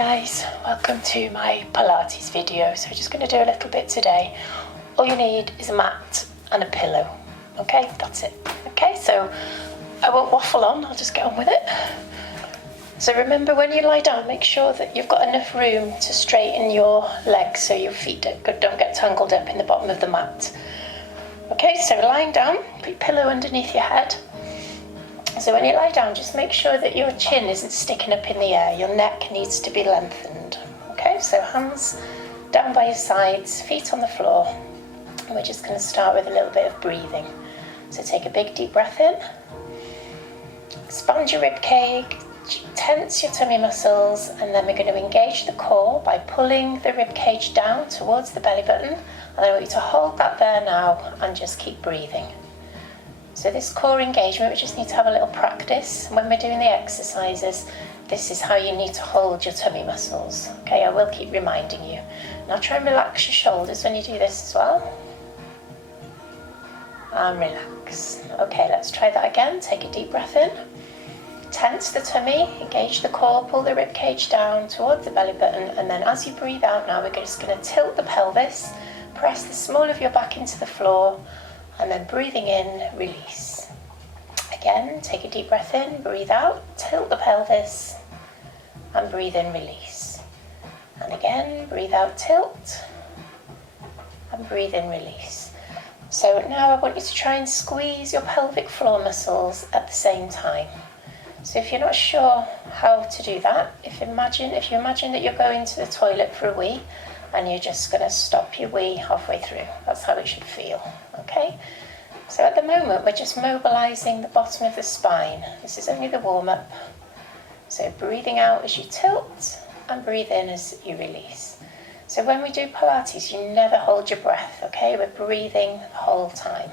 guys, welcome to my Pilates video. So I'm just going to do a little bit today. All you need is a mat and a pillow. Okay, that's it. Okay, so I won't waffle on, I'll just get on with it. So remember, when you lie down, make sure that you've got enough room to straighten your legs so your feet don't get tangled up in the bottom of the mat. Okay, so lying down, put your pillow underneath your head. So when you lie down, just make sure that your chin isn't sticking up in the air. Your neck needs to be lengthened. Okay, so hands down by your sides, feet on the floor. And we're just going to start with a little bit of breathing. So take a big deep breath in. Expand your rib cage, tense your tummy muscles, and then we're going to engage the core by pulling the rib cage down towards the belly button. And I want you to hold that there now and just keep breathing. So this core engagement, we just need to have a little practice. When we're doing the exercises, this is how you need to hold your tummy muscles. Okay, I will keep reminding you. Now try and relax your shoulders when you do this as well. And relax. Okay, let's try that again. Take a deep breath in. Tense the tummy, engage the core, pull the rib cage down towards the belly button, and then as you breathe out now, we're just going to tilt the pelvis, press the small of your back into the floor, and then breathing in, release. Again, take a deep breath in, breathe out, tilt the pelvis, and breathe in, release. And again, breathe out, tilt, and breathe in, release. So now I want you to try and squeeze your pelvic floor muscles at the same time. So if you're not sure how to do that, if you imagine that you're going to the toilet for a wee, and you're just going to stop your wee halfway through. That's how it should feel, okay? So at the moment, we're just mobilizing the bottom of the spine. This is only the warm-up. So breathing out as you tilt, and breathe in as you release. So when we do Pilates, you never hold your breath, okay? We're breathing the whole time.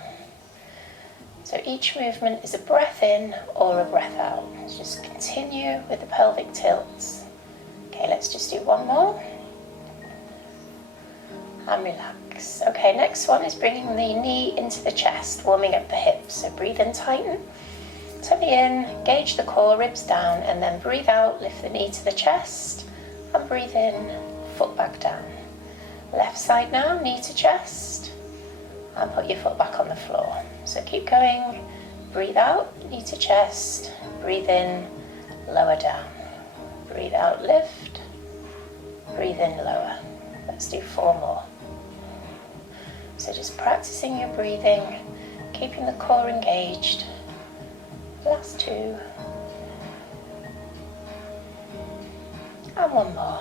So each movement is a breath in or a breath out. Just continue with the pelvic tilts. Okay, let's just do one more. And relax. Okay, next one is bringing the knee into the chest, warming up the hips. So breathe in, tighten, tummy in, engage the core, ribs down, and then breathe out, lift the knee to the chest, and breathe in, foot back down. Left side now, knee to chest, and put your foot back on the floor. So keep going, breathe out, knee to chest, breathe in, lower down. Breathe out, lift, breathe in, lower. Let's do 4 more. So just practicing your breathing, keeping the core engaged. Last 2. And 1 more.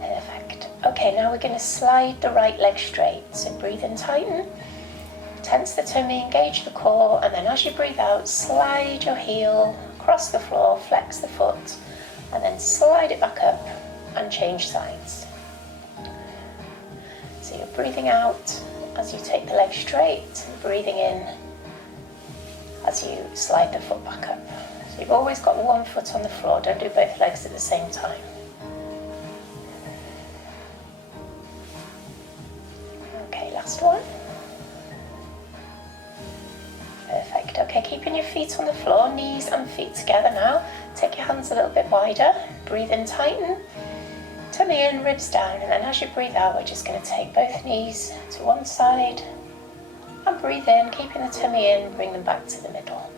Perfect. Okay, now we're going to slide the right leg straight. So breathe in, tighten, tense the tummy, engage the core, and then as you breathe out, slide your heel across the floor, flex the foot, and then slide it back up and change sides. So you're breathing out as you take the leg straight, and breathing in as you slide the foot back up. So you've always got one foot on the floor, don't do both legs at the same time. Okay, last one. Perfect. Okay, keeping your feet on the floor, knees and feet together now. Take your hands a little bit wider, breathe in, tighten, tummy in, ribs down, and then as you breathe out, we're just going to take both knees to one side and breathe in, keeping the tummy in, bring them back to the middle,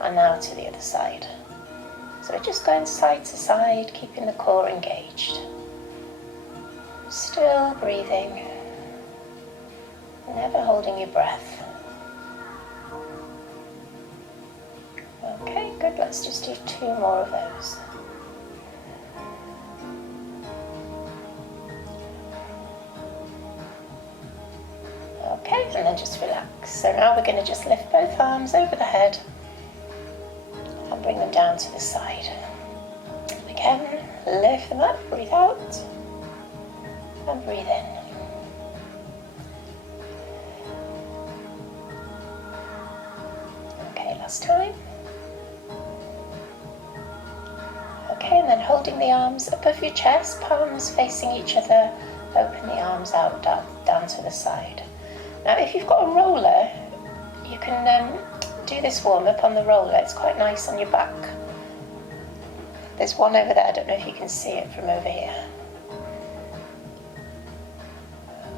and now to the other side. So we're just going side to side, keeping the core engaged. Still breathing, never holding your breath. Okay, good, let's just do 2 more of those. Okay, and then just relax. So now we're going to just lift both arms over the head and bring them down to the side. Again, lift them up, breathe out, and breathe in. Okay, last time. Okay, and then holding the arms above your chest, palms facing each other, open the arms out, down to the side. Now if you've got a roller, you can do this warm-up on the roller. It's quite nice on your back. There's one over there, I don't know if you can see it from over here.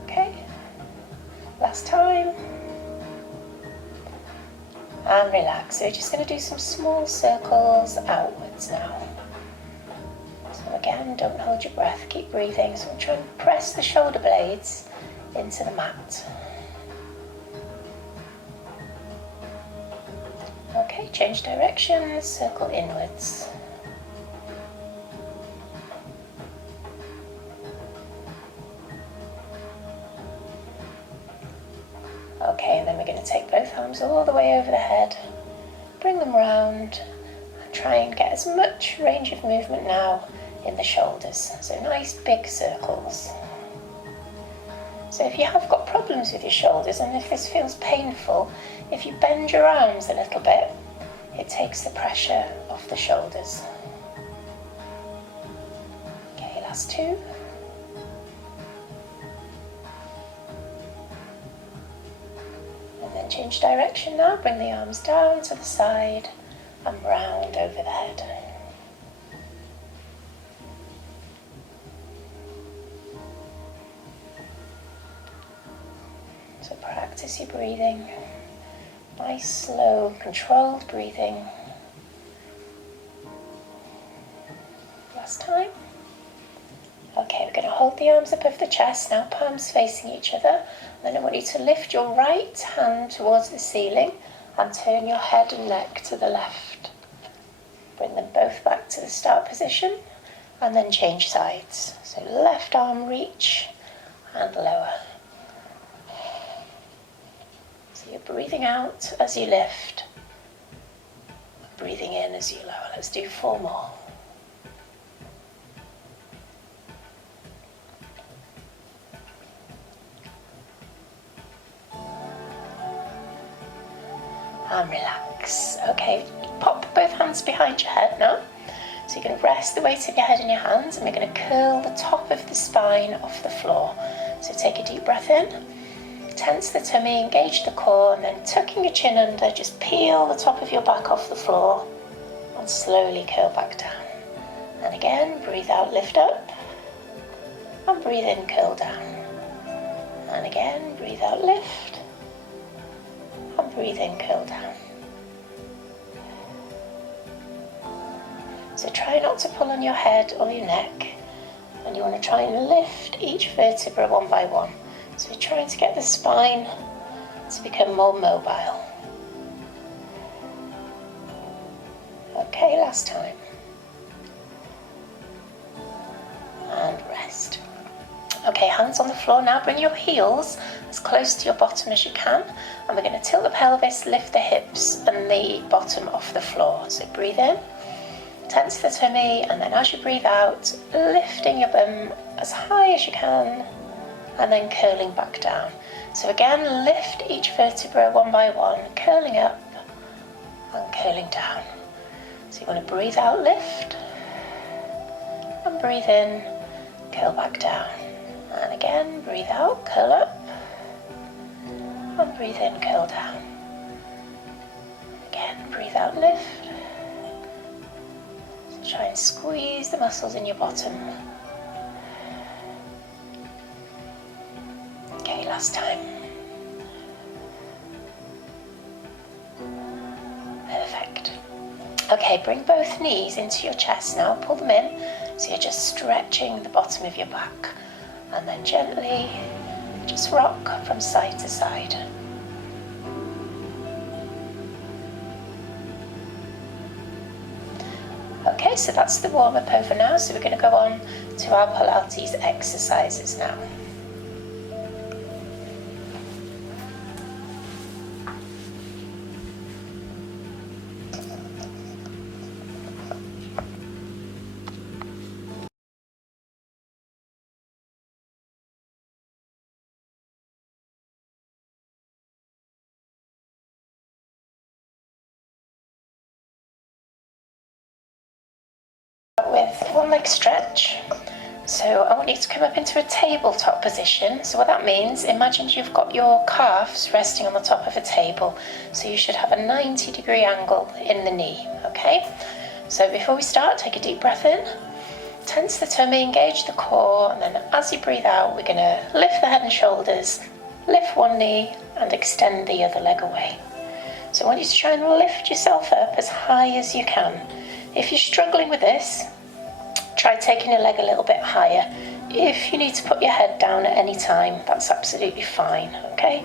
Okay, last time. And relax. So you're just going to do some small circles outwards now. So again, don't hold your breath, keep breathing. So try and press the shoulder blades into the mat. Okay, change direction, circle inwards. Okay, and then we're going to take both arms all the way over the head, bring them round, and try and get as much range of movement now in the shoulders. So nice big circles. So if you have got problems with your shoulders, and if this feels painful, if you bend your arms a little bit, it takes the pressure off the shoulders. Okay, last two. And then change direction now, bring the arms down to the side and round over the head. So practice your breathing. Nice, slow, controlled breathing. Last time. Okay, we're going to hold the arms above the chest, now palms facing each other. Then I want you to lift your right hand towards the ceiling and turn your head and neck to the left. Bring them both back to the start position and then change sides. So left arm reach and lower. So you're breathing out as you lift, breathing in as you lower. Let's do 4 more. And relax. Okay, pop both hands behind your head now. So you're going to rest the weight of your head in your hands, and we're going to curl the top of the spine off the floor. So take a deep breath in, tense the tummy, engage the core, and then tucking your chin under, just peel the top of your back off the floor and slowly curl back down. And again, breathe out, lift up, and breathe in, curl down. And again, breathe out, lift, and breathe in, curl down. So try not to pull on your head or your neck, and you want to try and lift each vertebra one by one. So you're trying to get the spine to become more mobile. Okay, last time. And rest. Okay, hands on the floor now. Bring your heels as close to your bottom as you can, and we're going to tilt the pelvis, lift the hips and the bottom off the floor. So breathe in, tense the tummy, and then as you breathe out, lifting your bum as high as you can and then curling back down. So again, lift each vertebra one by one, curling up and curling down. So you want to breathe out, lift, and breathe in, curl back down. And again, breathe out, curl up, and breathe in, curl down. Again, breathe out, lift. So try and squeeze the muscles in your bottom. Okay, last time. Perfect. Okay, bring both knees into your chest now, pull them in, so you're just stretching the bottom of your back. And then gently just rock from side to side. Okay, so that's the warm-up over now, so we're going to go on to our Pilates exercises now. With one leg stretch. So I want you to come up into a tabletop position. So what that means, imagine you've got your calves resting on the top of a table. So you should have a 90-degree angle in the knee, okay? So before we start, take a deep breath in, tense the tummy, engage the core, and then as you breathe out, we're going to lift the head and shoulders, lift one knee and extend the other leg away. So I want you to try and lift yourself up as high as you can. If you're struggling with this, try taking your leg a little bit higher. If you need to put your head down at any time, that's absolutely fine, okay?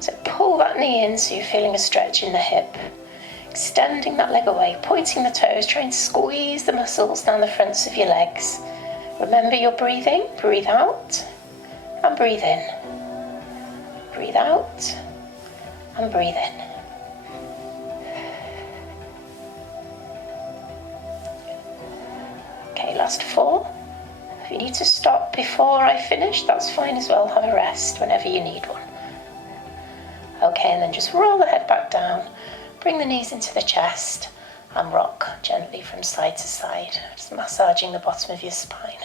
So pull that knee in so you're feeling a stretch in the hip. Extending that leg away, pointing the toes, try and squeeze the muscles down the fronts of your legs. Remember you're breathing, breathe out and breathe in. Breathe out and breathe in. Okay, last 4. If you need to stop before I finish, that's fine as well. Have a rest whenever you need one. Okay, and then just roll the head back down. Bring the knees into the chest and rock gently from side to side, just massaging the bottom of your spine.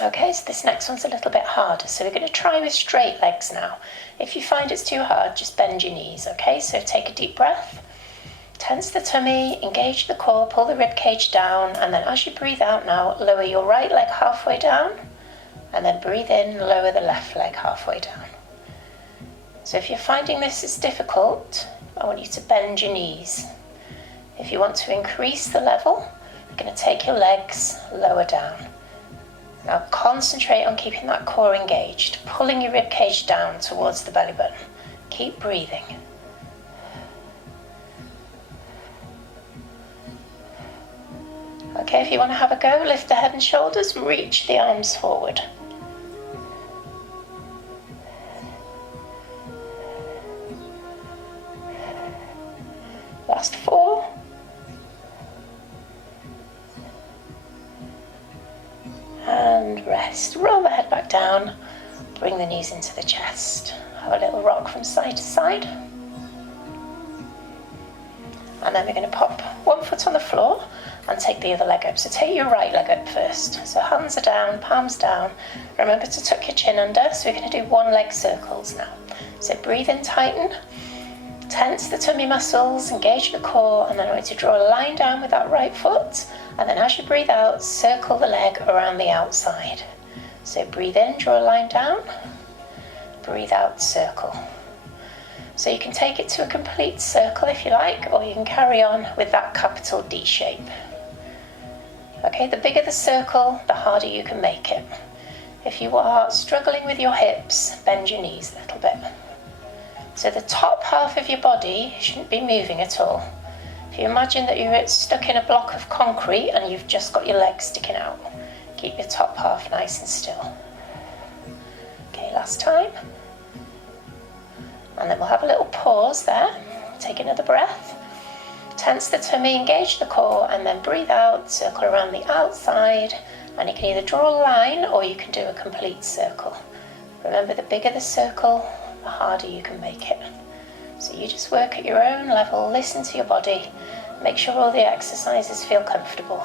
Okay, so this next one's a little bit harder, so we're going to try with straight legs now. If you find it's too hard, just bend your knees, okay? So take a deep breath, tense the tummy, engage the core, pull the rib cage down, and then as you breathe out now, lower your right leg halfway down, and then breathe in, lower the left leg halfway down. So if you're finding this is difficult, I want you to bend your knees. If you want to increase the level, you're going to take your legs lower down. Now concentrate on keeping that core engaged, pulling your rib cage down towards the belly button. Keep breathing. Okay, if you want to have a go, lift the head and shoulders, reach the arms forward. Last 4. And rest. Roll the head back down. Bring the knees into the chest. Have a little rock from side to side. And then we're going to pop one foot on the floor and take the other leg up. So take your right leg up first. So hands are down, palms down. Remember to tuck your chin under. So we're going to do one leg circles now. So breathe in, tighten. Tense the tummy muscles, engage the core, and then I want you to draw a line down with that right foot, and then as you breathe out, circle the leg around the outside. So breathe in, draw a line down, breathe out, circle. So you can take it to a complete circle if you like, or you can carry on with that capital D shape. Okay, the bigger the circle, the harder you can make it. If you are struggling with your hips, bend your knees a little bit. So the top half of your body shouldn't be moving at all. If you imagine that you're stuck in a block of concrete and you've just got your legs sticking out, keep your top half nice and still. Okay, last time. And then we'll have a little pause there. Take another breath. Tense the tummy, engage the core, and then breathe out, circle around the outside. And you can either draw a line or you can do a complete circle. Remember, the bigger the circle, the harder you can make it. So you just work at your own level, listen to your body, make sure all the exercises feel comfortable.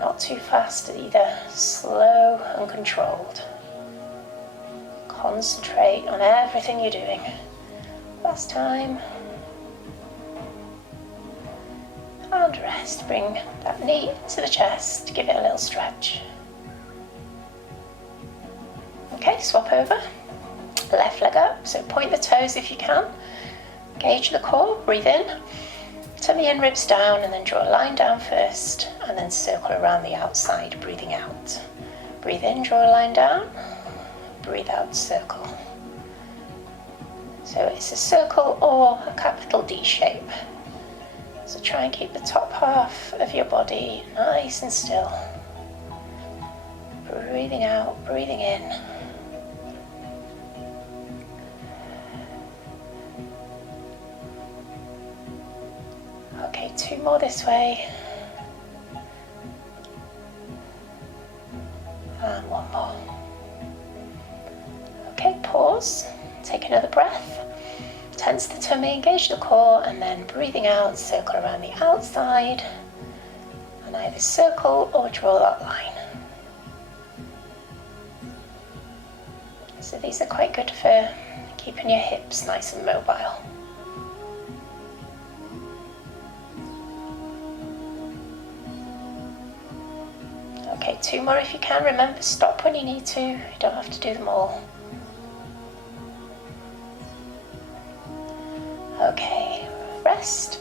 Not too fast either, slow and controlled. Concentrate on everything you're doing. Last time. And rest, bring that knee to the chest, give it a little stretch. Okay, swap over, left leg up, so point the toes if you can, engage the core, breathe in, tummy and ribs down, and then draw a line down first, and then circle around the outside, breathing out. Breathe in, draw a line down, breathe out, circle. So it's a circle or a capital D shape. So try and keep the top half of your body nice and still. Breathing out, breathing in. Okay, 2 more this way. And 1 more. Okay, pause. Take another breath. Tense the tummy, engage the core, and then breathing out, circle around the outside. And either circle or draw that line. So these are quite good for keeping your hips nice and mobile. Okay, 2 more if you can. Remember, stop when you need to. You don't have to do them all. Okay, rest.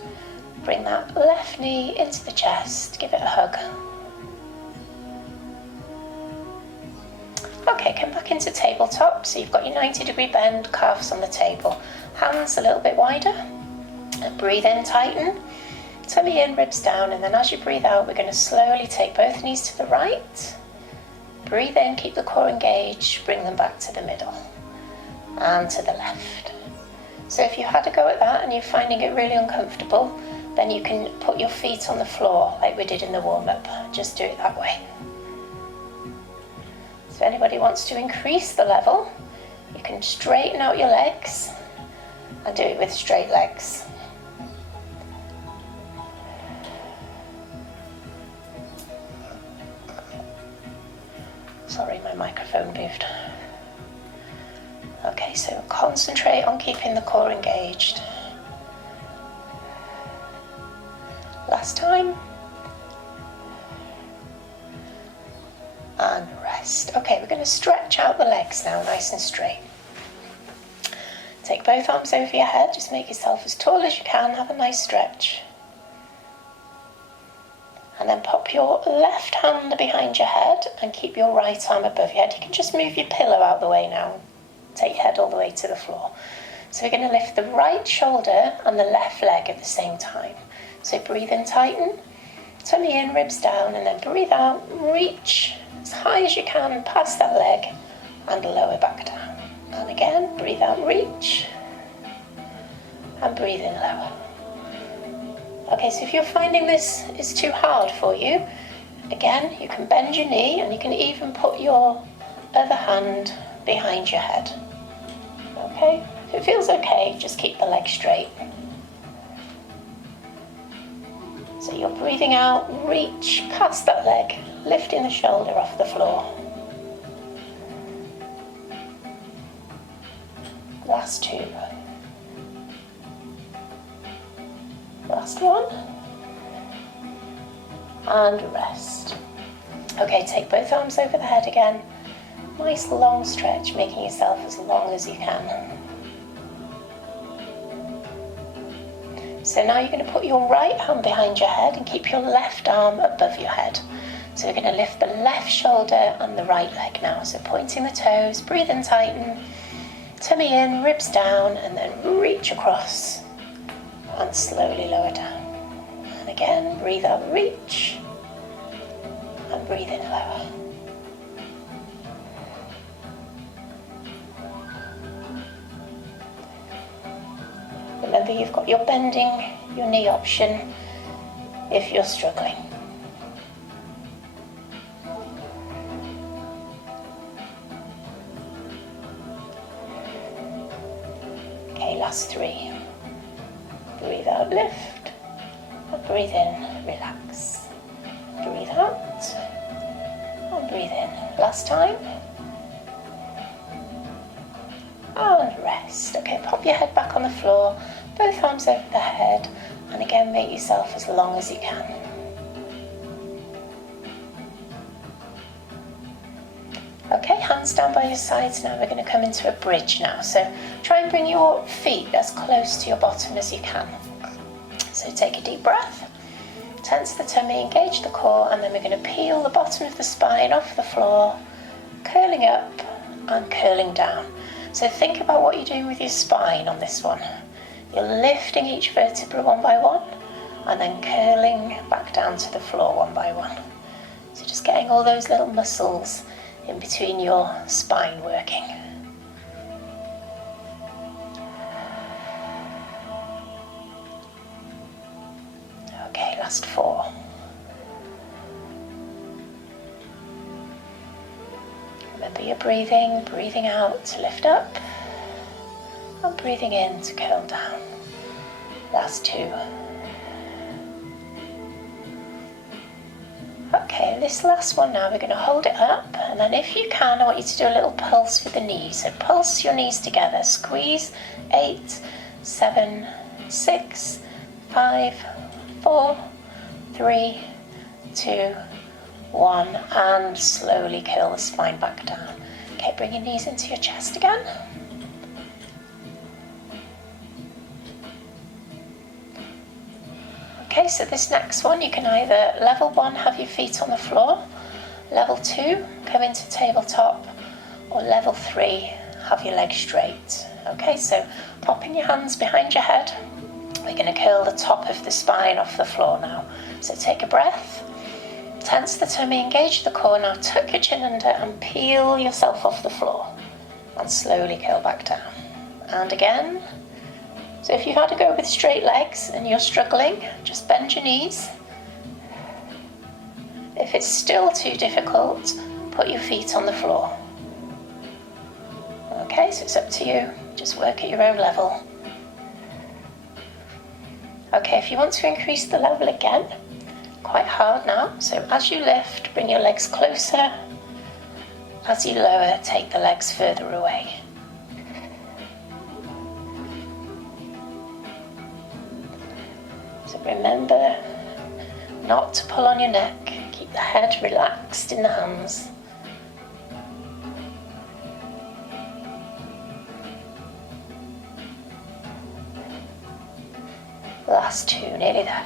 Bring that left knee into the chest. Give it a hug. Okay, come back into tabletop. So you've got your 90-degree bend, calves on the table. Hands a little bit wider. And breathe in, tighten. Tummy in, ribs down, and then as you breathe out, we're going to slowly take both knees to the right. Breathe in, keep the core engaged, bring them back to the middle and to the left. So if you had a go at that and you're finding it really uncomfortable, then you can put your feet on the floor like we did in the warm-up. Just do it that way. So if anybody wants to increase the level, you can straighten out your legs and do it with straight legs. Sorry, my microphone moved. Okay, so concentrate on keeping the core engaged. Last time. And rest. Okay, we're going to stretch out the legs now, nice and straight. Take both arms over your head, just make yourself as tall as you can, have a nice stretch. And then pop your left hand behind your head and keep your right arm above your head. You can just move your pillow out the way now. Take your head all the way to the floor. So we're going to lift the right shoulder and the left leg at the same time. So breathe in, tighten. Tummy in, ribs down, and then breathe out. Reach as high as you can past that leg and lower back down. And again, breathe out, reach. And breathe in, lower. Okay, so if you're finding this is too hard for you, again, you can bend your knee and you can even put your other hand behind your head. Okay, if it feels okay, just keep the leg straight. So you're breathing out, reach past that leg, lifting the shoulder off the floor. Last 2. Last one. And rest. Okay, take both arms over the head again. Nice long stretch, making yourself as long as you can. So now you're going to put your right hand behind your head and keep your left arm above your head. So we're going to lift the left shoulder and the right leg now. So pointing the toes, breathe in, tighten. Tummy in, ribs down, and then reach across. And slowly lower down. And again, breathe out, reach. And breathe in, lower. Remember, you've got your bending your knee option if you're struggling. Okay, last 3. Breathe out, lift, and breathe in, relax. Breathe out, and breathe in. Last time. And rest. Okay, pop your head back on the floor, both arms over the head, and again make yourself as long as you can. Okay, hands down by your sides. Now we're going to come into a bridge now. So try and bring your feet as close to your bottom as you can. So take a deep breath, tense the tummy, engage the core, and then we're going to peel the bottom of the spine off the floor, curling up and curling down. So think about what you're doing with your spine on this one. You're lifting each vertebra one by one and then curling back down to the floor one by one. So just getting all those little muscles in between your spine working. Okay, last 4. Remember you're breathing out to lift up, and breathing in to curl down. Last 2. Okay, this last one now, we're going to hold it up, and then if you can, I want you to do a little pulse with the knees. So pulse your knees together, squeeze, 8, 7, 6, 5, 4, 3, 2, 1, and slowly curl the spine back down. Okay, bring your knees into your chest again. Okay, so this next one, you can either level 1, have your feet on the floor, level 2, come into tabletop, or level 3, have your legs straight. Okay, so popping your hands behind your head, we're going to curl the top of the spine off the floor now. So take a breath, tense the tummy, engage the core, now tuck your chin under and peel yourself off the floor, and slowly curl back down. And again. So if you've had to go with straight legs and you're struggling, just bend your knees. If it's still too difficult, put your feet on the floor. Okay, so it's up to you. Just work at your own level. Okay, if you want to increase the level again, quite hard now. So as you lift, bring your legs closer. As you lower, take the legs further away. Remember not to pull on your neck, keep the head relaxed in the hands. Last 2, nearly there.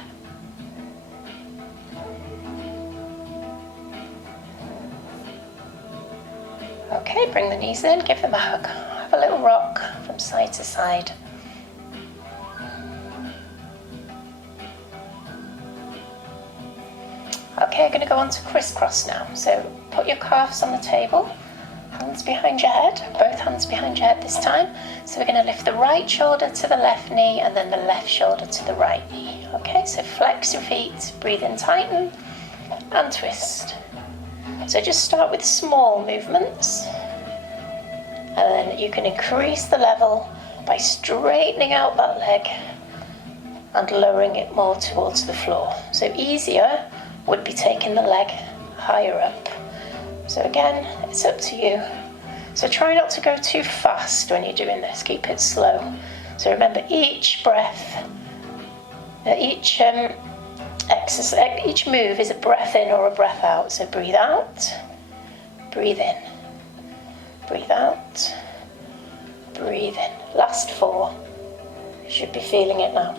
Okay, bring the knees in, give them a hug. Have a little rock from side to side. Okay, I'm going to go on to crisscross now. So put your calves on the table, hands behind your head, both hands behind your head this time. So we're going to lift the right shoulder to the left knee and then the left shoulder to the right knee. Okay, so flex your feet, breathe in, tighten, and twist. So just start with small movements, and then you can increase the level by straightening out that leg and lowering it more towards the floor. So easier would be taking the leg higher up. So again, it's up to you. So try not to go too fast when you're doing this, keep it slow. So remember, each breath, each exercise, each move is a breath in or a breath out. So breathe out, breathe in, breathe out, breathe in. Last 4, you should be feeling it now.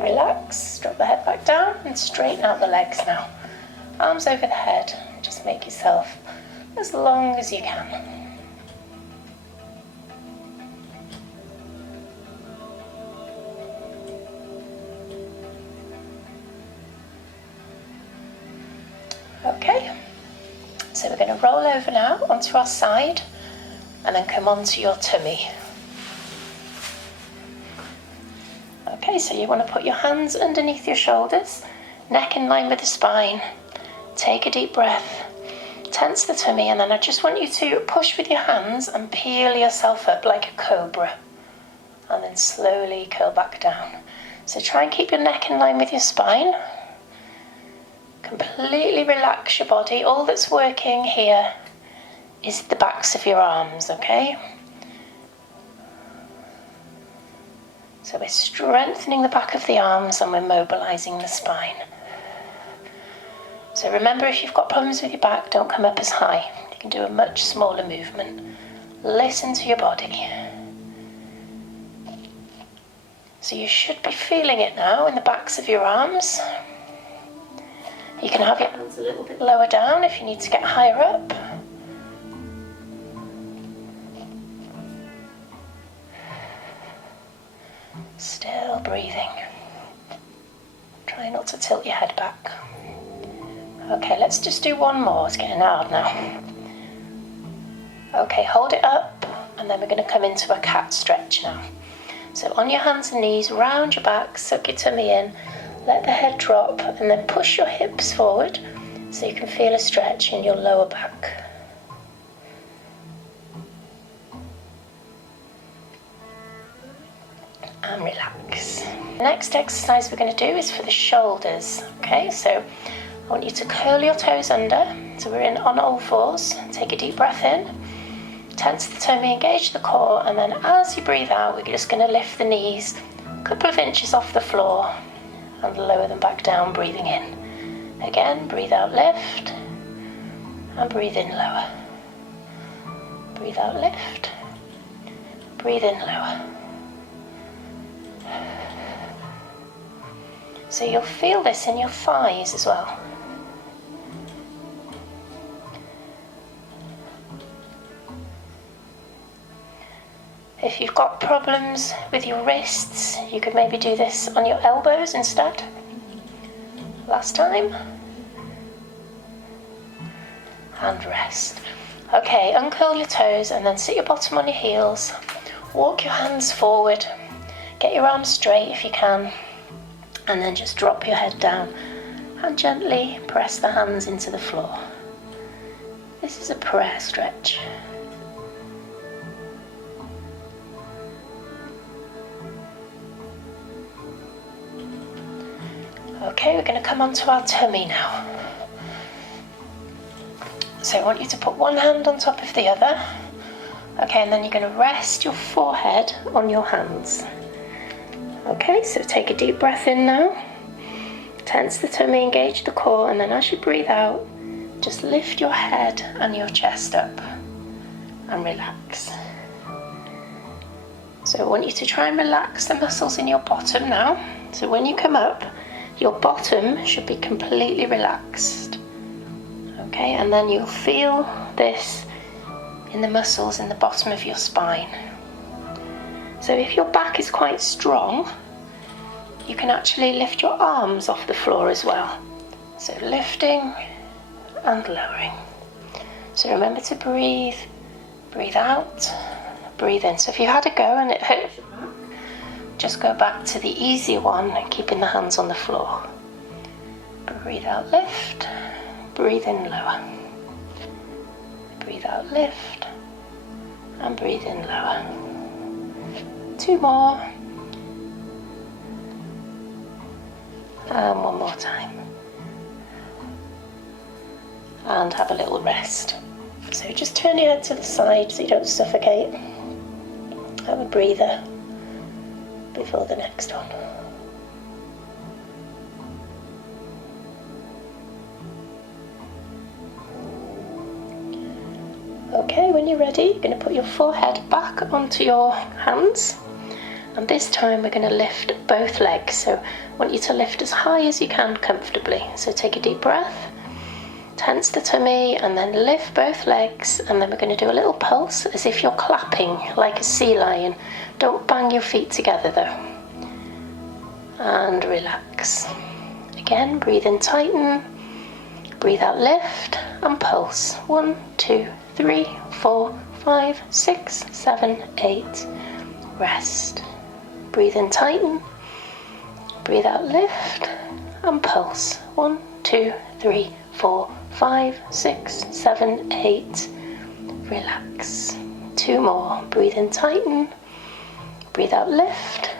Relax, drop the head back down and straighten out the legs now. Arms over the head, just make yourself as long as you can. Okay, so we're going to roll over now onto our side and then come onto your tummy. Okay, so you want to put your hands underneath your shoulders, neck in line with the spine. Take a deep breath, tense the tummy, and then I just want you to push with your hands and peel yourself up like a cobra. And then slowly curl back down. So try and keep your neck in line with your spine. Completely relax your body. All that's working here is the backs of your arms, okay? So we're strengthening the back of the arms and we're mobilizing the spine. So remember, if you've got problems with your back, don't come up as high. You can do a much smaller movement. Listen to your body. So you should be feeling it now in the backs of your arms. You can have your hands a little bit lower down if you need to get higher up. Still breathing. Try not to tilt your head back. Okay, let's just do one more. It's getting hard now. Okay, hold it up, and then we're going to come into a cat stretch now. So on your hands and knees, round your back, suck your tummy in, let the head drop, and then push your hips forward so you can feel a stretch in your lower back. and relax. The next exercise we're going to do is for the shoulders. Okay, so I want you to curl your toes under. So we're in on all fours. Take a deep breath in. Tense the tummy, engage the core, and then as you breathe out, we're just going to lift the knees a couple of inches off the floor and lower them back down, breathing in. Again, breathe out, lift, and breathe in, lower. Breathe out, lift, breathe in, lower. So you'll feel this in your thighs as well. If you've got problems with your wrists, you could maybe do this on your elbows instead. Last time. And rest. Okay, uncurl your toes and then sit your bottom on your heels. Walk your hands forward. Get your arms straight if you can. And then just drop your head down and gently press the hands into the floor. This is a prayer stretch. Okay, we're going to come onto our tummy now. So I want you to put one hand on top of the other. Okay, and then you're going to rest your forehead on your hands. Okay, so take a deep breath in now. Tense the tummy, engage the core, and then as you breathe out, just lift your head and your chest up and relax. So I want you to try and relax the muscles in your bottom now. So when you come up, your bottom should be completely relaxed. Okay, and then you'll feel this in the muscles in the bottom of your spine. So if your back is quite strong, you can actually lift your arms off the floor as well. So lifting and lowering. So remember to breathe, breathe out, breathe in. So if you had a go and it hurt, just go back to the easy one, keeping the hands on the floor. Breathe out, lift, breathe in, lower. Breathe out, lift, and breathe in, lower. 2 more. And 1 more time. And have a little rest. So just turn your head to the side so you don't suffocate. Have a breather before the next one. Okay, when you're ready, you're going to put your forehead back onto your hands, and this time we're going to lift both legs. So I want you to lift as high as you can comfortably. So take a deep breath, tense the tummy, and then lift both legs, and then we're going to do a little pulse as if you're clapping like a sea lion. Don't bang your feet together though. And relax. Again, breathe in, tighten, breathe out, lift, and pulse. 1, 2, 3, 4, 5, 6, 7, 8. Rest. Breathe in, tighten, breathe out, lift, and pulse. 1, 2, 3, 4, 5, 6, 7, 8. Relax. 2 more. Breathe in, tighten, breathe out, lift,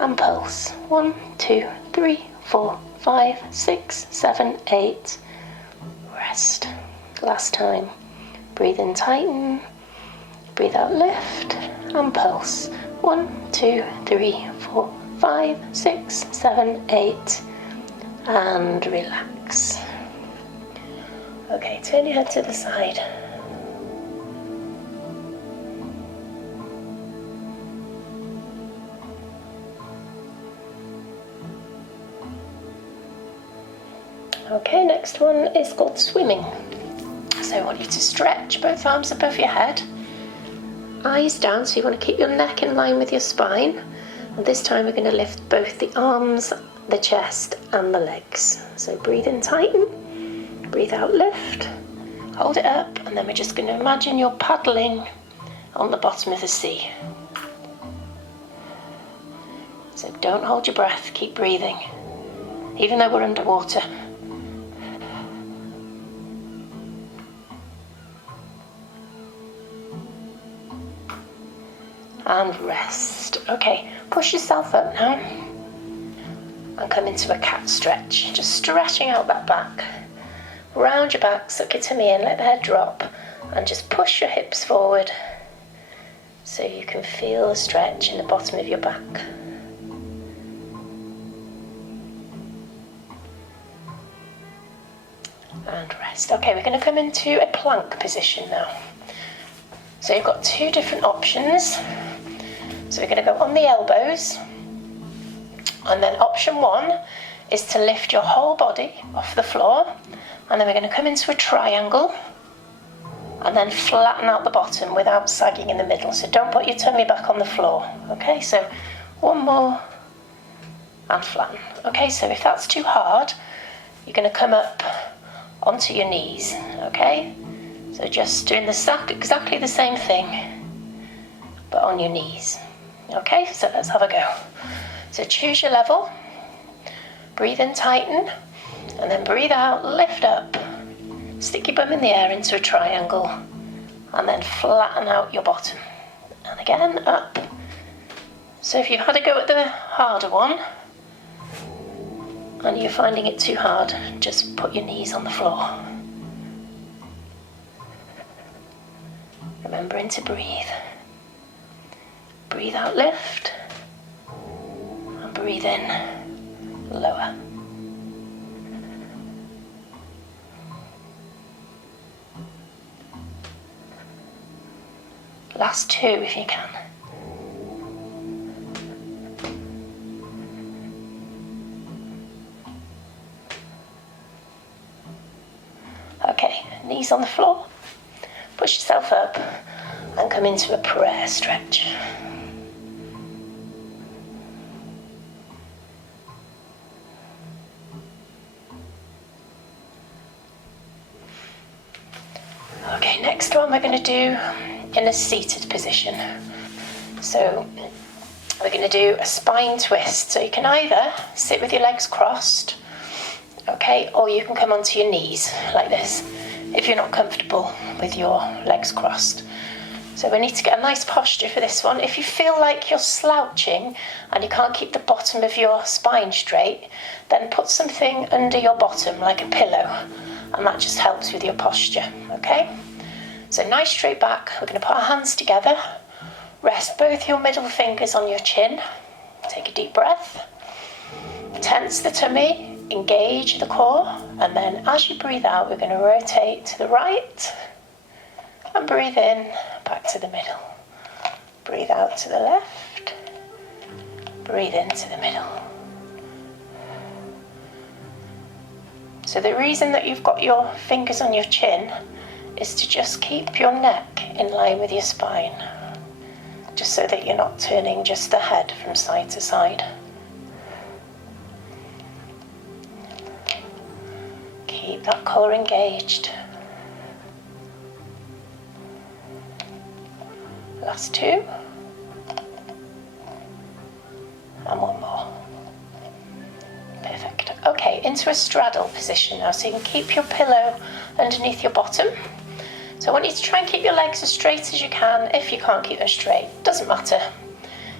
and pulse. 1, 2, 3, 4, 5, 6, 7, 8. Rest. Last time. Breathe in, tighten, breathe out, lift, and pulse. 1, 2, 3, 4, 5, 6, 7, 8. And relax. Okay, turn your head to the side. Okay, next one is called swimming. So I want you to stretch both arms above your head, eyes down, so you want to keep your neck in line with your spine. And this time we're going to lift both the arms, the chest, and the legs. So breathe in, tighten, breathe out, lift, hold it up, and then we're just going to imagine you're paddling on the bottom of the sea. So don't hold your breath, keep breathing, even though we're underwater. and rest. Okay, push yourself up now and come into a cat stretch. Just stretching out that back. Round your back, suck your tummy in, let the head drop, and just push your hips forward so you can feel the stretch in the bottom of your back. And rest. Okay, we're going to come into a plank position now. So you've got two different options. So we're going to go on the elbows, and then option one is to lift your whole body off the floor, and then we're going to come into a triangle and then flatten out the bottom without sagging in the middle. So don't put your tummy back on the floor. Okay, so one more and flatten. Okay, so if that's too hard, you're going to come up onto your knees. Okay, so just doing exactly the same thing, but on your knees. Okay, so let's have a go. So choose your level, breathe in, tighten, and then breathe out, lift up, stick your bum in the air into a triangle, and then flatten out your bottom. And again, up. So if you've had a go at the harder one, and you're finding it too hard, just put your knees on the floor. Remembering to breathe. Breathe out, lift, and breathe in, lower. Last two if you can. Okay, knees on the floor, push yourself up and come into a prayer stretch. Okay, next one we're going to do in a seated position. So we're going to do a spine twist. So you can either sit with your legs crossed, okay, or you can come onto your knees like this if you're not comfortable with your legs crossed. So we need to get a nice posture for this one. If you feel like you're slouching and you can't keep the bottom of your spine straight, then put something under your bottom like a pillow, and that just helps with your posture, okay? So nice straight back. We're going to put our hands together, rest both your middle fingers on your chin, take a deep breath, tense the tummy, engage the core, and then as you breathe out, we're going to rotate to the right and breathe in, back to the middle. Breathe out to the left, breathe into the middle. So the reason that you've got your fingers on your chin is to just keep your neck in line with your spine, just so that you're not turning just the head from side to side. Keep that core engaged. Last two. And one more. Perfect. Okay, into a straddle position now, so you can keep your pillow underneath your bottom. So I want you to try and keep your legs as straight as you can. If you can't keep them straight, doesn't matter.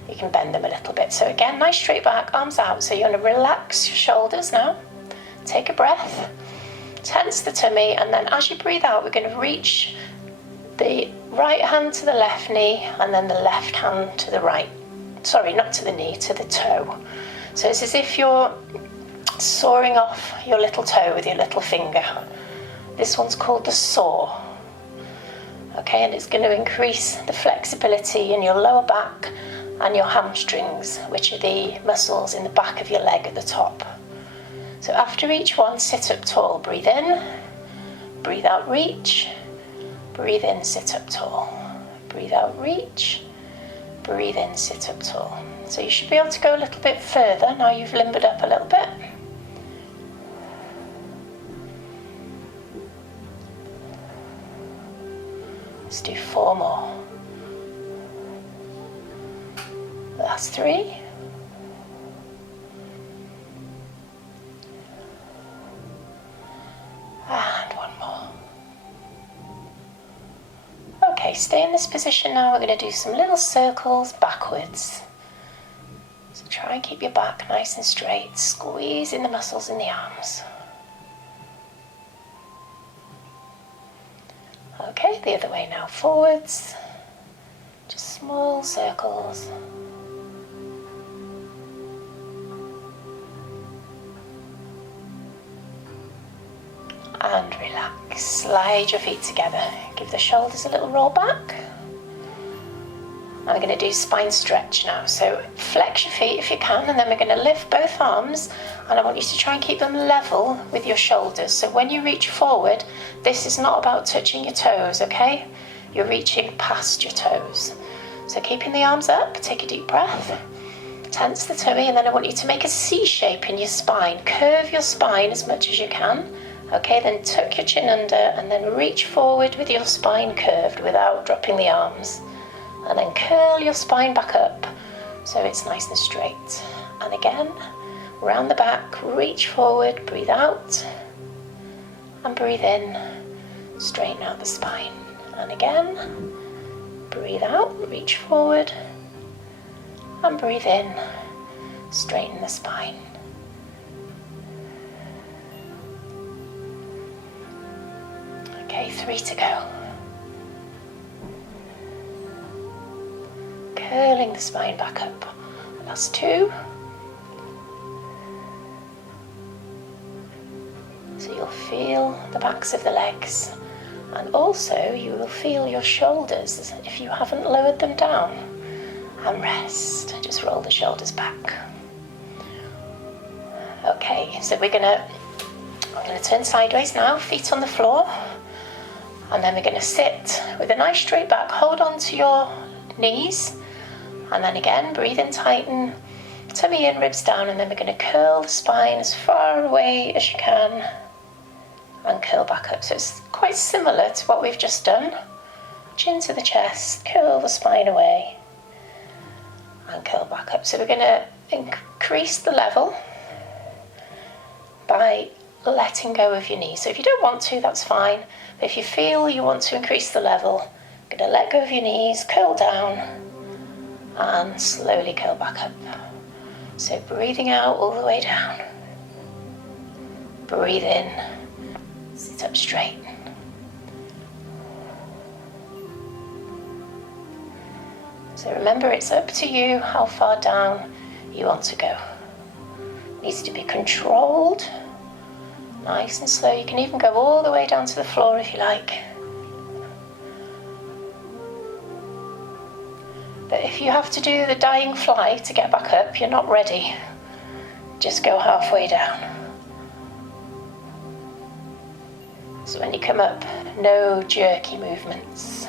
You can bend them a little bit. So again, nice straight back, arms out. So you're going to relax your shoulders now. Take a breath, tense the tummy, and then as you breathe out, we're going to reach the right hand to the left knee and then the left hand to the right. Sorry, not to the knee, to the toe. So it's as if you're sawing off your little toe with your little finger. This one's called the saw. Okay, and it's going to increase the flexibility in your lower back and your hamstrings, which are the muscles in the back of your leg at the top. So after each one, sit up tall. Breathe in, breathe out, reach. Breathe in, sit up tall. Breathe out, reach. Breathe in, sit up tall. So you should be able to go a little bit further now you've limbered up a little bit. Let's do 4 more. Last 3. And 1 more. Okay, stay in this position position now, we're going to do some little circles backwards. So try and keep your back nice and straight, squeezing the muscles in the arms. Okay, the other way now, forwards, just small circles. And relax, slide your feet together, give the shoulders a little roll back. I'm going to do spine stretch now, so flex your feet if you can, and then we're going to lift both arms, and I want you to try and keep them level with your shoulders. So when you reach forward, this is not about touching your toes, okay? You're reaching past your toes. So keeping the arms up, take a deep breath, tense the tummy, and then I want you to make a C shape in your spine. Curve your spine as much as you can. Okay, then tuck your chin under and then reach forward with your spine curved without dropping the arms. And then curl your spine back up so it's nice and straight. And again, round the back, reach forward, breathe out. And breathe in, straighten out the spine. And again, breathe out, reach forward. And breathe in, straighten the spine. Okay, 3 to go. Curling the spine back up. Last 2. So you'll feel the backs of the legs, and also you will feel your shoulders if you haven't lowered them down. And rest. Just roll the shoulders back. Okay, so I'm gonna turn sideways now, feet on the floor. And then we're going to sit with a nice straight back. Hold on to your knees. And then again, breathe in, tighten, tummy in, ribs down. And then we're going to curl the spine as far away as you can. And curl back up. So it's quite similar to what we've just done. Chin to the chest, curl the spine away. And curl back up. So we're going to increase the level by letting go of your knees. So if you don't want to, that's fine. But if you feel you want to increase the level, you're going to let go of your knees, curl down, and slowly curl back up. So breathing out all the way down. Breathe in, sit up straight. So remember, it's up to you how far down you want to go. It needs to be controlled. Nice and slow. You can even go all the way down to the floor if you like. But if you have to do the dying fly to get back up, you're not ready. Just go halfway down. So when you come up, no jerky movements.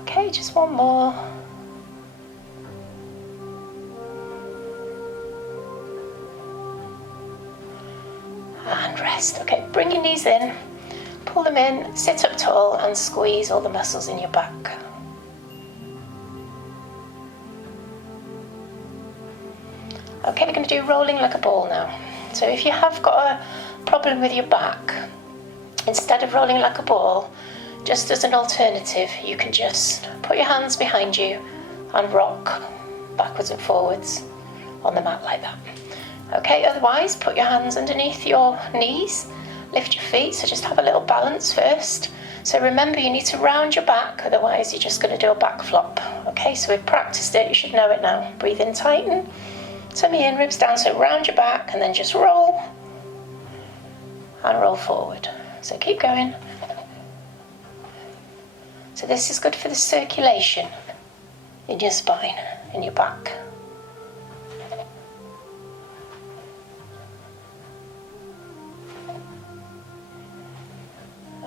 Okay, just one more. And rest. Okay, bring your knees in, pull them in, sit up tall and squeeze all the muscles in your back. Okay, we're going to do rolling like a ball now. So if you have got a problem with your back, instead of rolling like a ball, just as an alternative, you can just put your hands behind you and rock backwards and forwards on the mat like that. Okay, otherwise put your hands underneath your knees, lift your feet, so just have a little balance first. So remember, you need to round your back, otherwise you're just going to do a back flop. Okay, so we've practiced it, you should know it now. Breathe in, tighten, tummy in, ribs down, so round your back and then just roll and roll forward. So keep going. So this is good for the circulation in your spine, in your back.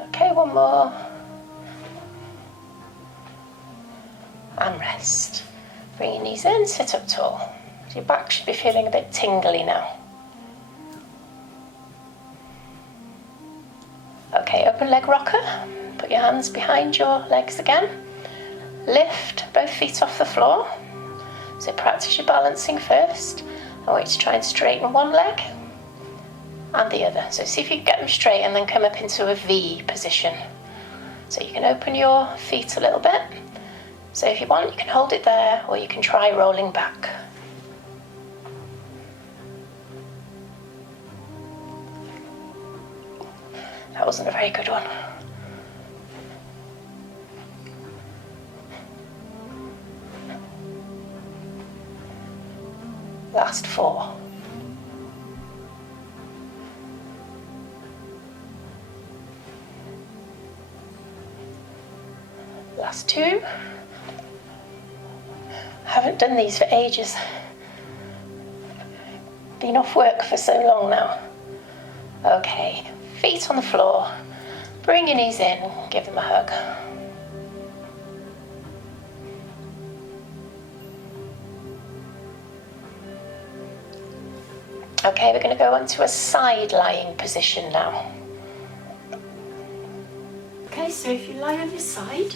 Okay, one more. And rest. Bring your knees in, sit up tall. So your back should be feeling a bit tingly now. Okay, open leg rocker. Put your hands behind your legs again. Lift both feet off the floor. So practice your balancing first. I want you to try and straighten one leg. and the other. So see if you can get them straight and then come up into a V position. So you can open your feet a little bit. So if you want, you can hold it there, or you can try rolling back. That wasn't a very good one. Last 4. Last 2. Haven't done these for ages. Been off work for so long now. Okay, feet on the floor. Bring your knees in, give them a hug. Okay, we're going to go onto a side lying position now. Okay, so if you lie on your side,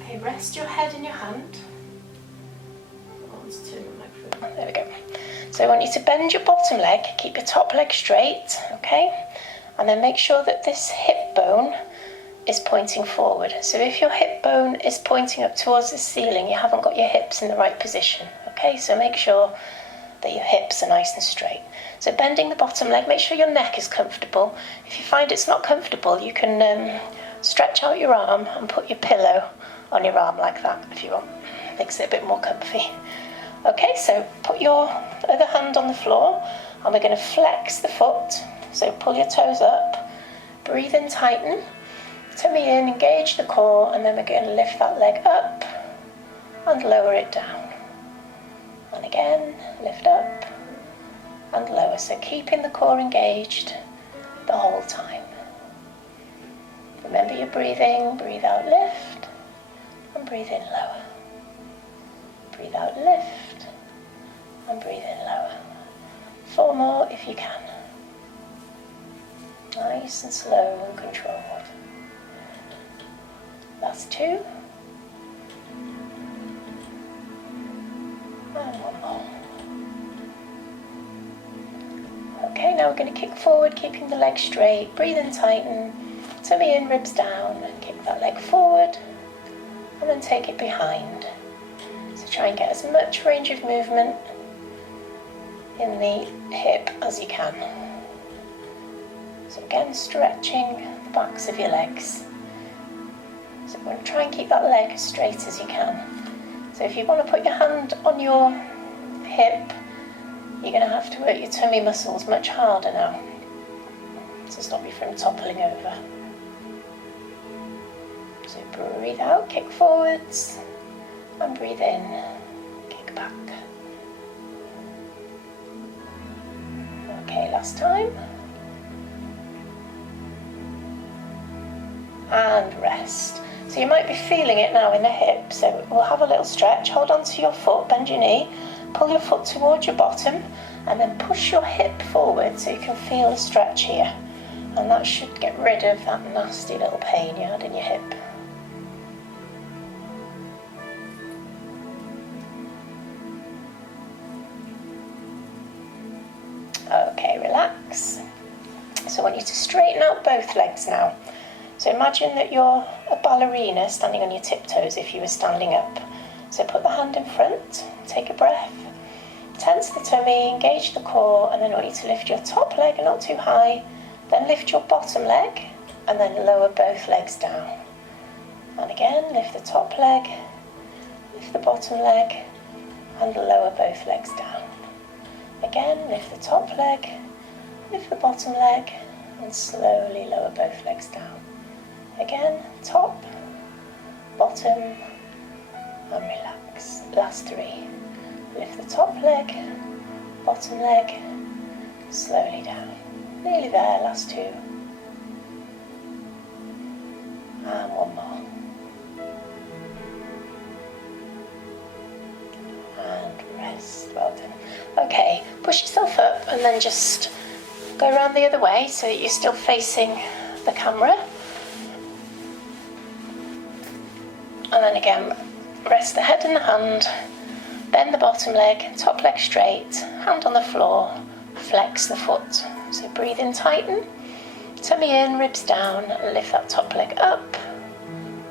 okay, rest your head in your hand. There we go. So I want you to bend your bottom leg, keep your top leg straight, okay? And then make sure that this hip bone is pointing forward. So if your hip bone is pointing up towards the ceiling, you haven't got your hips in the right position, okay? So make sure that your hips are nice and straight. So bending the bottom leg, make sure your neck is comfortable. If you find it's not comfortable, you can stretch out your arm and put your pillow on your arm like that if you want. Makes it a bit more comfy. Okay, so put your other hand on the floor and we're going to flex the foot. So pull your toes up, breathe in, tighten, tummy in, engage the core, and then we're going to lift that leg up and lower it down. And again, lift up and lower. So keeping the core engaged the whole time. Remember your breathing, breathe out, lift, and breathe in, lower. Breathe out, lift, and breathe in, lower. 4 more if you can. Nice and slow and controlled. Last 2. And 1 more. Okay, now we're going to kick forward, keeping the leg straight. Breathe in, tighten, tummy in, ribs down, and kick that leg forward, and then take it behind. So try and get as much range of movement in the hip as you can. So again, stretching the backs of your legs. So we're going to try and keep that leg as straight as you can. So if you want to put your hand on your hip, you're going to have to work your tummy muscles much harder now to stop you from toppling over. So breathe out, kick forwards, and breathe in, kick back. Okay, last time. And rest. So you might be feeling it now in the hip, so we'll have a little stretch. Hold on to your foot, bend your knee, pull your foot towards your bottom, and then push your hip forward so you can feel the stretch here. And that should get rid of that nasty little pain you had in your hip. Okay, relax. So I want you to straighten out both legs now. So imagine that you're a ballerina standing on your tiptoes if you were standing up. So put the hand in front, take a breath, tense the tummy, engage the core, and then I want you to lift your top leg, not too high, then lift your bottom leg, and then lower both legs down. And again, lift the top leg, lift the bottom leg, and lower both legs down. Again, lift the top leg, lift the bottom leg, and slowly lower both legs down. Again, top, bottom, and relax. Last 3. Lift the top leg, bottom leg, slowly down. Nearly there, last 2. And 1 more. And rest, well done. Okay, push yourself up and then just go around the other way so that you're still facing the camera. And then again, rest the head in the hand, bend the bottom leg, top leg straight, hand on the floor, flex the foot. So breathe in, tighten, tummy in, ribs down, lift that top leg up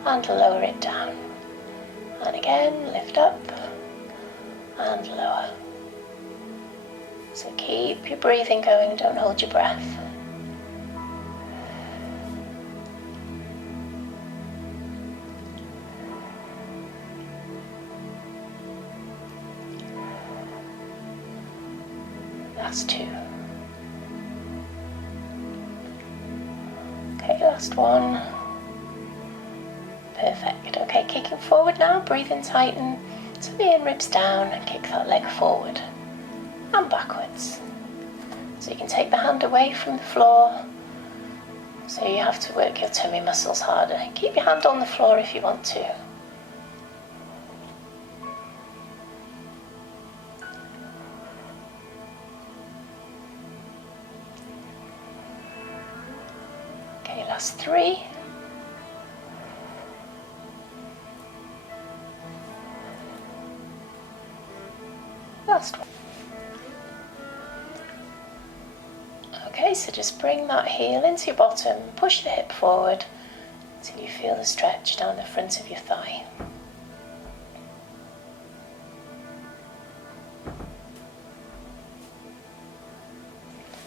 and lower it down. And again, lift up and lower. So keep your breathing going, don't hold your breath. Last two. Okay, last one. Perfect. Okay, kicking forward now, breathe in, tighten, tummy in, ribs down, and kick that leg forward and backwards. So you can take the hand away from the floor, so you have to work your tummy muscles harder. Keep your hand on the floor if you want to. Okay, last three. Last one. Okay, so just bring that heel into your bottom, push the hip forward until you feel the stretch down the front of your thigh.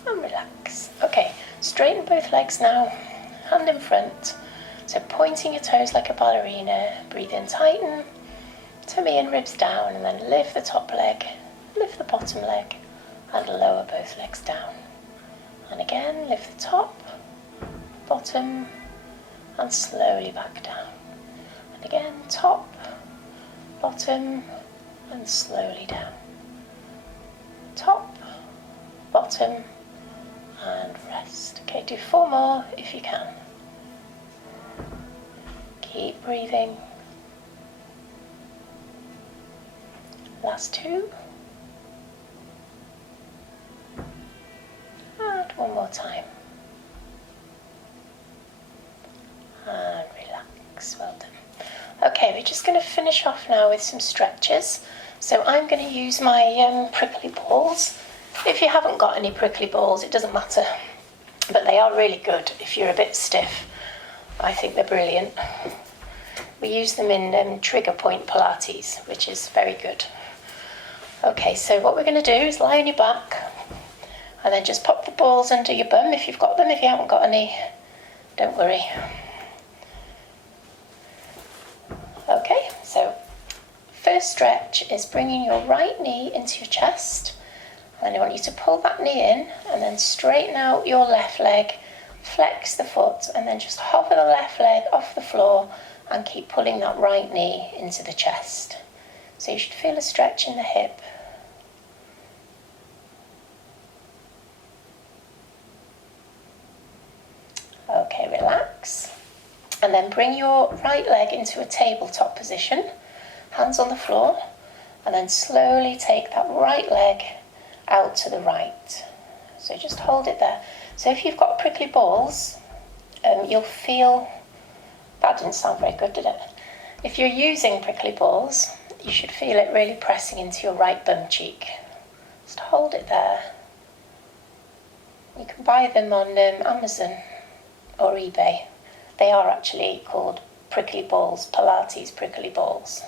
And relax. Okay, straighten both legs now, hand in front. So pointing your toes like a ballerina, breathe in, tighten, tummy in, ribs down, and then lift the top leg, lift the bottom leg, and lower both legs down. And again, lift the top, bottom, and slowly back down. And again, top, bottom, and slowly down. Top, bottom, and rest. Okay, do 4 more if you can. Keep breathing. Last 2. And 1 more time. And relax, well done. Okay, we're just going to finish off now with some stretches. So I'm going to use my prickly balls. If you haven't got any prickly balls, it doesn't matter, but they are really good if you're a bit stiff. I think they're brilliant. We use them in trigger point Pilates, which is very good. Okay, so what we're going to do is lie on your back and then just pop the balls under your bum if you've got them. If you haven't got any, don't worry. Okay, so first stretch is bringing your right knee into your chest. And I want you to pull that knee in and then straighten out your left leg, flex the foot, and then just hover the left leg off the floor and keep pulling that right knee into the chest. So you should feel a stretch in the hip. Okay, relax. And then bring your right leg into a tabletop position, hands on the floor, and then slowly take that right leg out to the right. So just hold it there. So if you've got prickly balls, you'll feel, that didn't sound very good, did it? If you're using prickly balls, you should feel it really pressing into your right bum cheek. Just hold it there. You can buy them on Amazon or eBay. They are actually called prickly balls, Pilates prickly balls.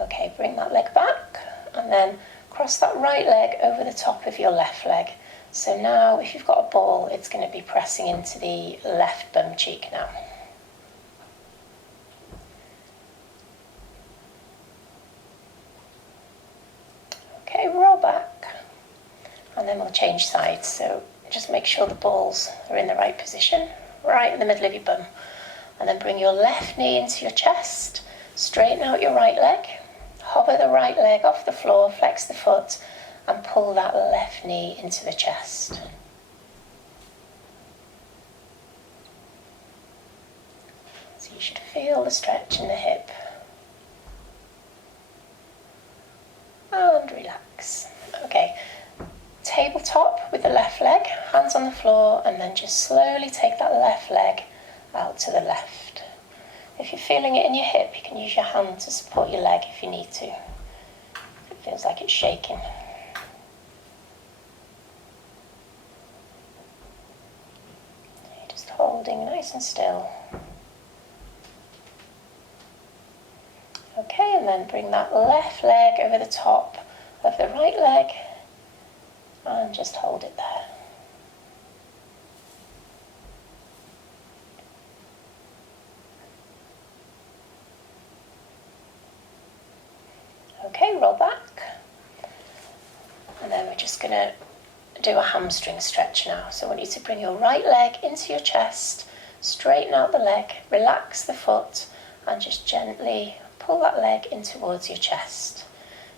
Okay, bring that leg back and then cross that right leg over the top of your left leg. So now if you've got a ball, it's going to be pressing into the left bum cheek now. Okay, roll back and then we'll change sides. So just make sure the balls are in the right position, right in the middle of your bum. And then bring your left knee into your chest, straighten out your right leg, hover the right leg off the floor, flex the foot, and pull that left knee into the chest. So you should feel the stretch in the hip. And relax. Okay, tabletop with the left leg, hands on the floor, and then just slowly take that left leg out to the left. If you're feeling it in your hip, you can use your hand to support your leg if you need to. It feels like it's shaking. holding nice and still. Okay, and then bring that left leg over the top of the right leg and just hold it there. Okay, roll back. And then we're just going to do a hamstring stretch now. So I want you to bring your right leg into your chest, straighten out the leg, relax the foot, and just gently pull that leg in towards your chest.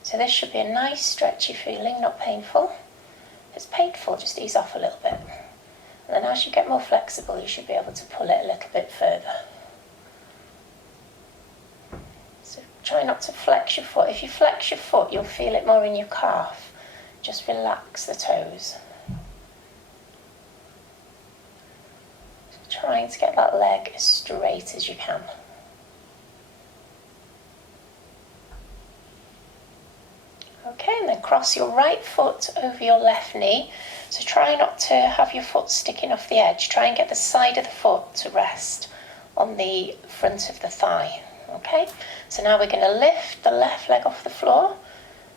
So this should be a nice stretchy feeling, not painful. If it's painful, just ease off a little bit. And then as you get more flexible, you should be able to pull it a little bit further. So try not to flex your foot. If you flex your foot, you'll feel it more in your calf. Just relax the toes. So trying to get that leg as straight as you can. Okay, and then cross your right foot over your left knee. So try not to have your foot sticking off the edge. Try and get the side of the foot to rest on the front of the thigh. Okay, so now we're going to lift the left leg off the floor.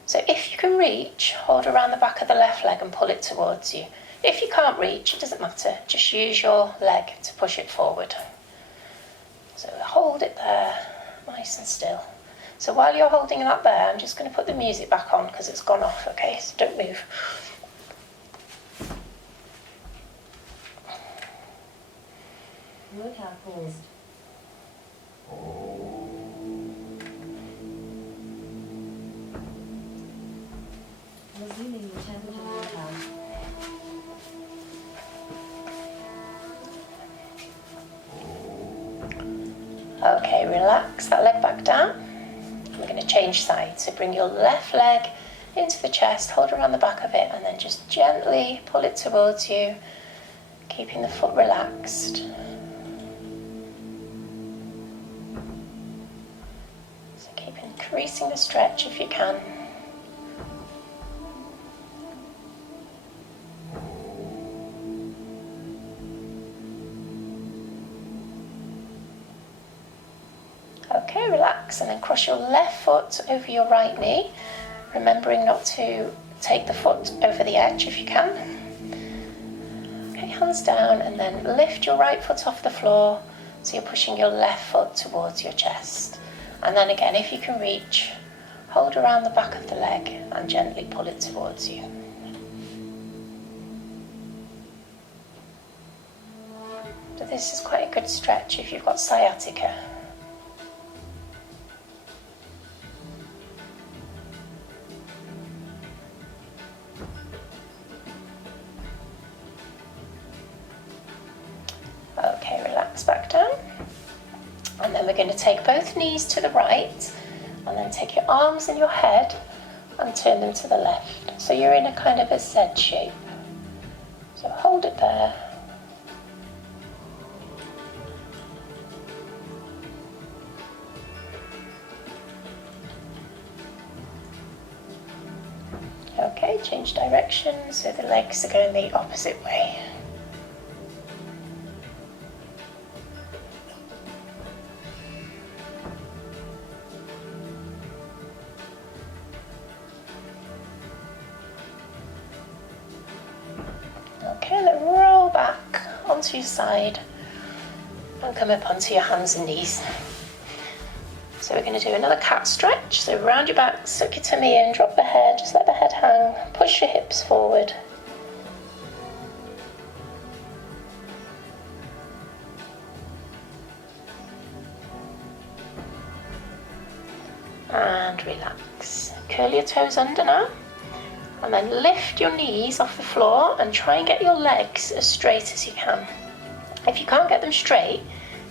So if you can reach, hold around the back of the left leg and pull it towards you. If you can't reach, it doesn't matter. Just use your leg to push it forward. So hold it there, nice and still. So while you're holding that there, I'm just going to put the music back on because it's gone off, okay? So don't move. Workout paused. Resuming your temperature workout. Okay, relax that leg back down. We're going to change sides. So bring your left leg into the chest, hold around the back of it, and then just gently pull it towards you, keeping the foot relaxed. So keep increasing the stretch if you can. Okay, relax, and then cross your left foot over your right knee, remembering not to take the foot over the edge if you can. Okay, hands down, and then lift your right foot off the floor so you're pushing your left foot towards your chest. And then again, if you can reach, hold around the back of the leg and gently pull it towards you. So this is quite a good stretch if you've got sciatica. Okay, relax back down. And then we're going to take both knees to the right and then take your arms and your head and turn them to the left. So you're in a kind of a Z shape. So hold it there. Okay, change direction so the legs are going the opposite way. Okay, then roll back onto your side and come up onto your hands and knees. So we're going to do another cat stretch. So round your back, suck your tummy in, drop the head, just let the head hang, push your hips forward. And relax. Curl your toes under now. And then lift your knees off the floor and try and get your legs as straight as you can. If you can't get them straight,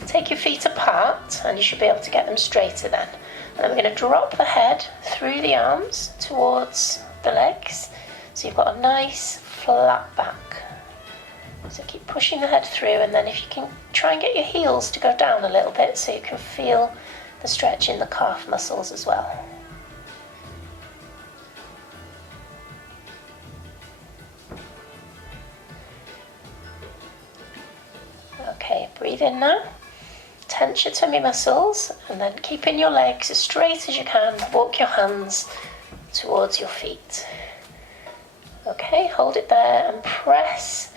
take your feet apart and you should be able to get them straighter then. And then we're going to drop the head through the arms towards the legs. So you've got a nice flat back. So keep pushing the head through, and then if you can try and get your heels to go down a little bit so you can feel the stretch in the calf muscles as well. Okay, breathe in now. Tense your tummy muscles and then keeping your legs as straight as you can. Walk your hands towards your feet. Okay, hold it there and press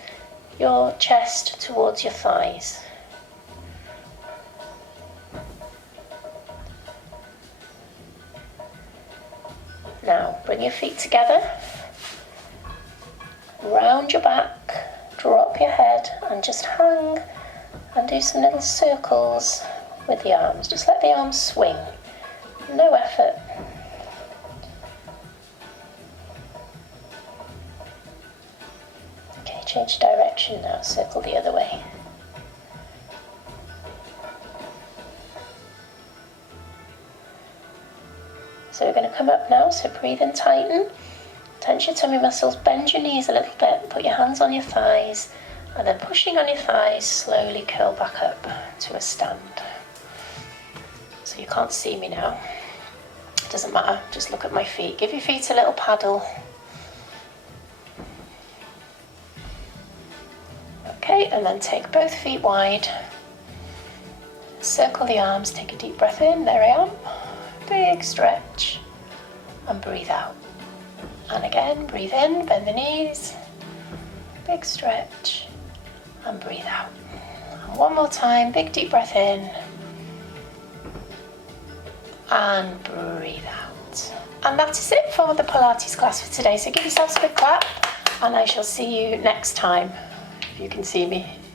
your chest towards your thighs. Now, bring your feet together, round your back, drop your head and just hang and do some little circles with the arms. Just let the arms swing, no effort. Okay, change direction now, circle the other way. So we're going to come up now, so breathe and tighten. Tense your tummy muscles, bend your knees a little bit, put your hands on your thighs, and then pushing on your thighs, slowly curl back up to a stand. So you can't see me now. It doesn't matter, just look at my feet. Give your feet a little paddle. Okay, and then take both feet wide. Circle the arms, take a deep breath in, there I am. Big stretch, and breathe out. And again, breathe in, bend the knees, big stretch, and breathe out. And one more time, big deep breath in, and breathe out. And that is it for the Pilates class for today. So give yourselves a big clap, and I shall see you next time, if you can see me.